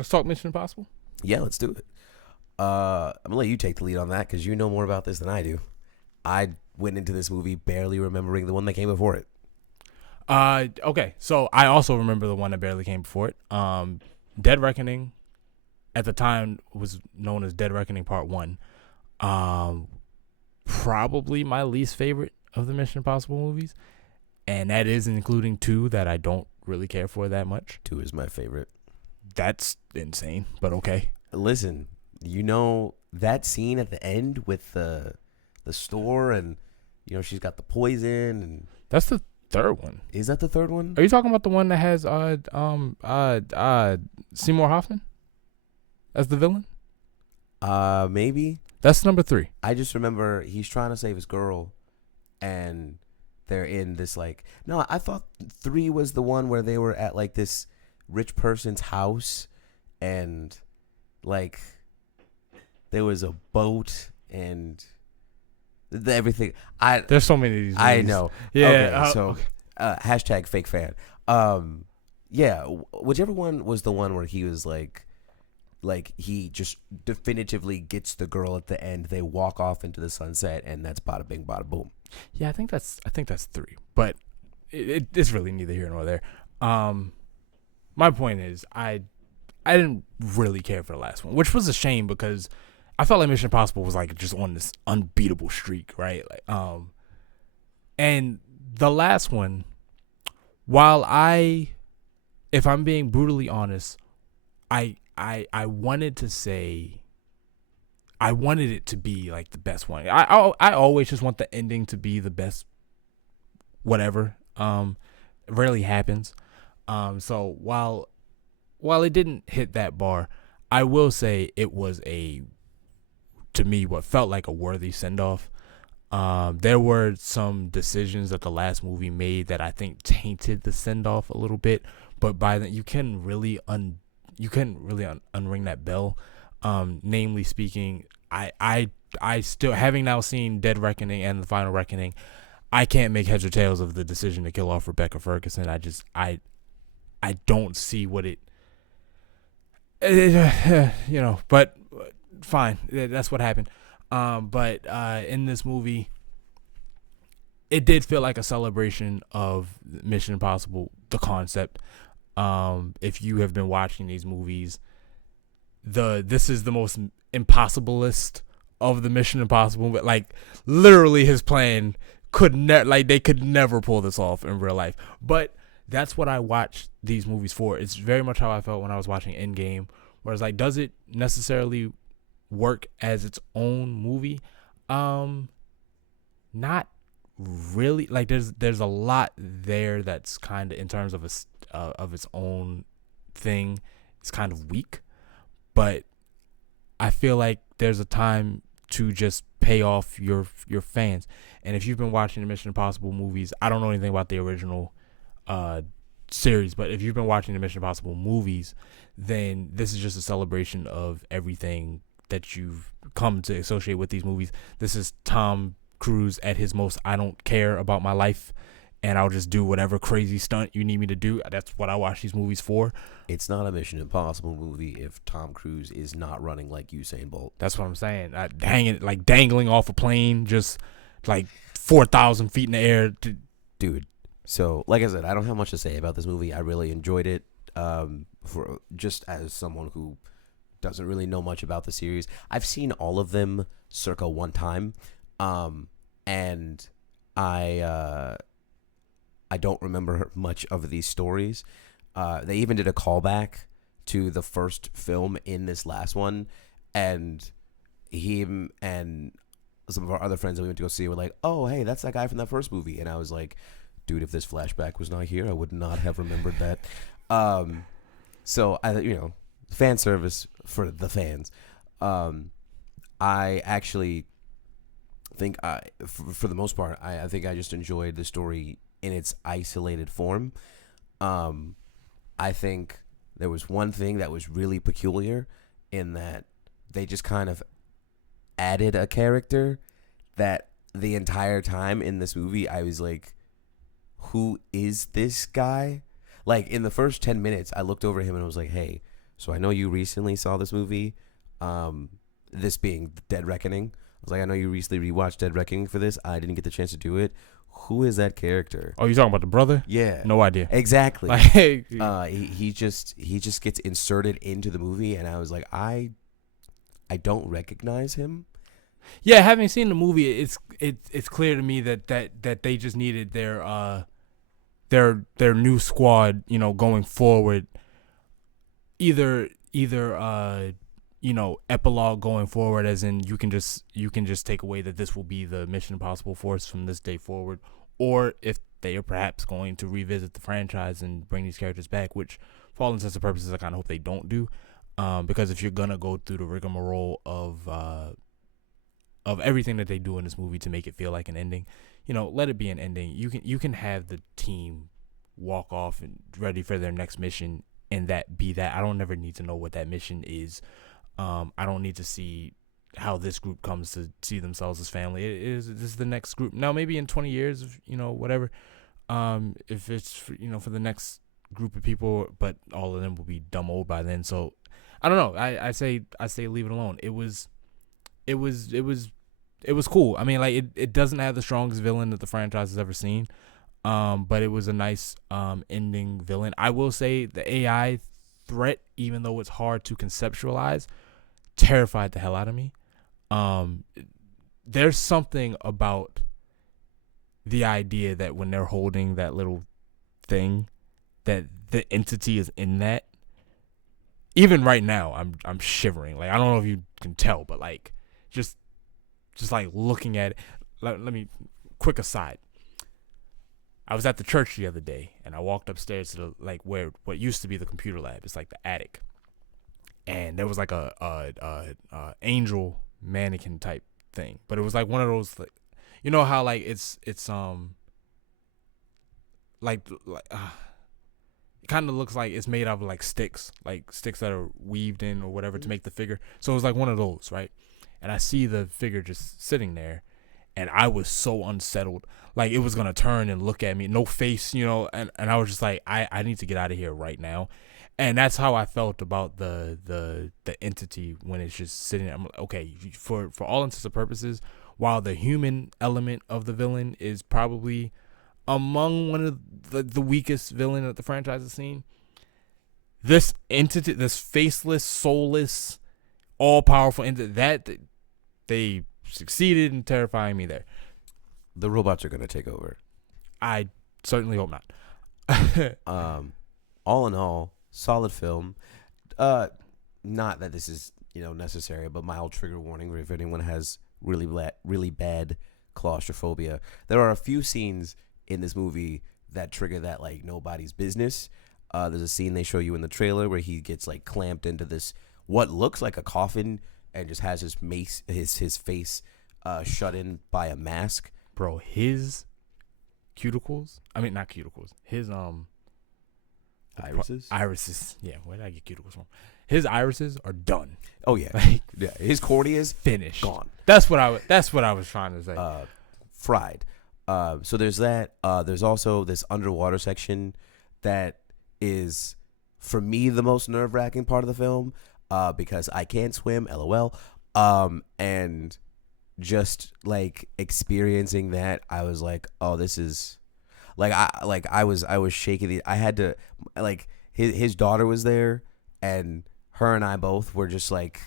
Let's talk Mission Impossible. Yeah, let's do it. I'm gonna let you take the lead on that because you know more about this than I do. I went into this movie barely remembering the one that came before it. Okay, so I also remember the one that barely came before it. Dead Reckoning, at the time was known as Dead Reckoning Part 1. Probably my least favorite of the Mission Impossible movies. And that is including 2 that I don't really care for that much. 2 is my favorite. That's insane, but okay. Listen, you know that scene at the end with the store and she's got the poison and That's the third one. is that the third one? Are you talking about the one that has Seymour Hoffman as the villain? Maybe. That's number 3. I just remember he's trying to save his girl and they're in this no, I thought 3 was the one where they were at this rich person's house and there was a boat and everything. There's so many of these movies. I know. Yeah. Okay, so hashtag fake fan. Yeah, whichever one was the one where he was he just definitively gets the girl at the end. They walk off into the sunset, and that's bada bing, bada boom. Yeah, I think that's 3, but it's really neither here nor there. My point is, I didn't really care for the last one, which was a shame because I felt like Mission Impossible was just on this unbeatable streak, right? And the last one, while if I'm being brutally honest, I wanted to say, I wanted it to be the best one. I always just want the ending to be the best, whatever. It rarely happens. So while it didn't hit that bar, I will say it was to me, what felt like a worthy send-off. There were some decisions that the last movie made that I think tainted the send-off a little bit, but by then you couldn't really unring that bell. Namely speaking, I still, having now seen Dead Reckoning and The Final Reckoning, I can't make heads or tails of the decision to kill off Rebecca Ferguson. I don't see what but fine, that's what happened. But in this movie, it did feel like a celebration of Mission Impossible, the concept. If you have been watching these movies, this is the most impossibilist of the Mission Impossible. But literally, his plan they could never pull this off in real life. But that's what I watched these movies for. It's very much how I felt when I was watching Endgame, where it's does it necessarily work as its own movie? Not really. There's a lot there that's kind of, in terms of its own thing, it's kind of weak. But I feel like there's a time to just pay off your fans. And if you've been watching the Mission Impossible movies, I don't know anything about the original series, but if you've been watching the Mission Impossible movies, then this is just a celebration of everything that you've come to associate with these movies. This is Tom Cruise at his most, I don't care about my life, and I'll just do whatever crazy stunt you need me to do. That's what I watch these movies for. It's not a Mission Impossible movie if Tom Cruise is not running like Usain Bolt. That's what I'm saying. Dangling off a plane, just 4,000 feet in the air. Dude, so like I said, I don't have much to say about this movie. I really enjoyed it. For just as someone who doesn't really know much about the series, I've seen all of them circa one time, and I don't remember much of these stories. They even did a callback to the first film in this last one, and him and some of our other friends that we went to go see were like, "Oh, hey, that's that guy from that first movie," and I was like, "Dude, if this flashback was not here, I would not have remembered that." So fan service for the fans. I actually think for the most part, I think I just enjoyed the story in its isolated form. I think there was one thing that was really peculiar in that they just kind of added a character that the entire time in this movie I was like, who is this guy? In the first 10 minutes, I looked over him and I was like, hey, So I know you recently saw this movie, this being Dead Reckoning. I was like, I know you recently rewatched Dead Reckoning for this. I didn't get the chance to do it. Who is that character? Oh, you talking about the brother? Yeah, No idea. exactly. Like, He just gets inserted into the movie, and I was like, I don't recognize him. yeah, having seen the movie, it's clear to me that they just needed their new squad, going forward. Either epilogue going forward, as in you can just take away that this will be the Mission Impossible force from this day forward, or if they are perhaps going to revisit the franchise and bring these characters back, which for all intents and purposes I kind of hope they don't do, because if you're gonna go through the rigmarole of everything that they do in this movie to make it feel like an ending, let it be an ending. You can have the team walk off and ready for their next mission, and that be that. I don't never need to know what that mission is. I don't need to see how this group comes to see themselves as family. This is the next group. Now, maybe in 20 years, whatever, if it's, for the next group of people, but all of them will be dumb old by then. So I don't know. I say leave it alone. It was cool. I mean, like, it doesn't have the strongest villain that the franchise has ever seen. But it was a nice ending villain. I will say the AI threat, even though it's hard to conceptualize, terrified the hell out of me. There's something about the idea that when they're holding that little thing, that the entity is in that. Even right now, I'm shivering. Like, I don't know if you can tell, but like just like looking at it. Let me, quick aside. I was at the church the other day, and I walked upstairs to where what used to be the computer lab. It's like the attic, and there was like a angel mannequin type thing, but it was like one of those, like, how like it's it kind of looks like it's made out of like sticks that are weaved in or whatever to make the figure. So it was like one of those, right? And I see the figure just sitting there, and I was so unsettled. Like, it was going to turn and look at me. No face, and I was just like, I need to get out of here right now. And that's how I felt about the entity when it's just sitting there. I'm like, okay, for all intents and purposes, while the human element of the villain is probably among one of the weakest villain that the franchise has seen, this entity, this faceless, soulless, all-powerful entity, that they succeeded in terrifying me there. The robots are going to take over. I certainly hope not. All in all, solid film. Not that this is, necessary, but mild trigger warning if anyone has really bad claustrophobia. There are a few scenes in this movie that trigger that like nobody's business. There's a scene they show you in the trailer where he gets like clamped into this what looks like a coffin and just has his face shut in by a mask. Bro, his cuticles, I mean, not cuticles, his irises, yeah, where did I get cuticles from? His irises are done. Oh yeah. Like, yeah, his corneas finished, gone. That's what I was trying to say. Fried. So there's that. There's also this underwater section that is, for me, the most nerve-wracking part of the film, because I can't swim, LOL. And just like experiencing that, I was like, oh, this is I was shaking. I had to, like, his daughter was there, and her and I both were just like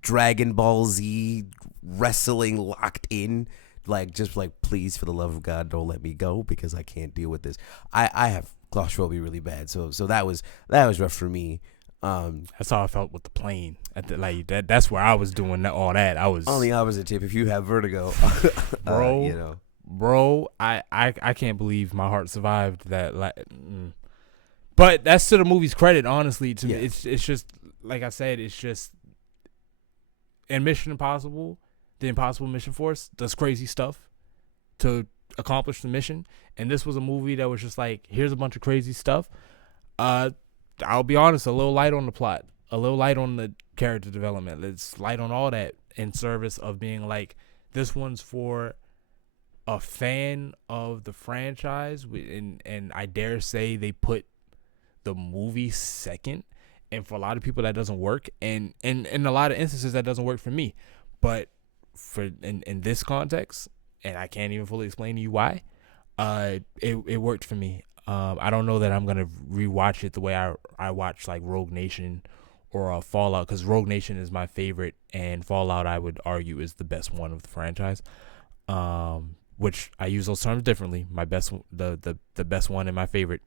Dragon Ball Z wrestling locked in, like, just like, please, for the love of God, don't let me go, because I can't deal with this. I have claustrophobia really bad, so that was rough for me. That's how I felt with the plane. That's where I was doing all that. I was on the opposite tip. If you have vertigo, bro, bro, I can't believe my heart survived that. But that's to the movie's credit, honestly. To me, it's just like I said. It's just, in Mission Impossible, the Impossible Mission Force does crazy stuff to accomplish the mission, and this was a movie that was just like, here's a bunch of crazy stuff. I'll be honest, a little light on the plot, a little light on the character development. It's light on all that in service of being like, this one's for a fan of the franchise, and I dare say they put the movie second, and for a lot of people that doesn't work, and in a lot of instances that doesn't work for me. But for in this context, and I can't even fully explain to you why, it worked for me. I don't know that I'm gonna rewatch it the way I watch like Rogue Nation or Fallout, because Rogue Nation is my favorite, and Fallout I would argue is the best one of the franchise. Which I use those terms differently. My best, the best one and my favorite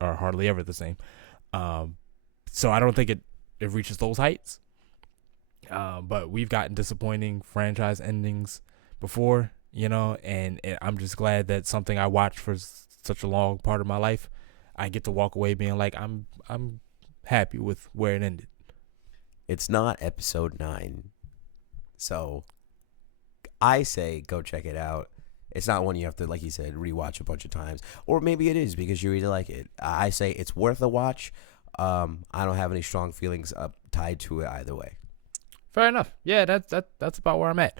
are hardly ever the same. So I don't think it reaches those heights. But we've gotten disappointing franchise endings before, and I'm just glad that something I watched for such a long part of my life, I get to walk away being like, I'm happy with where it ended. It's not episode 9. So I say go check it out. It's not one you have to, like you said, rewatch a bunch of times. Or maybe it is because you really like it. I say it's worth a watch. I don't have any strong feelings tied to it either way. Fair enough. Yeah, that's about where I'm at.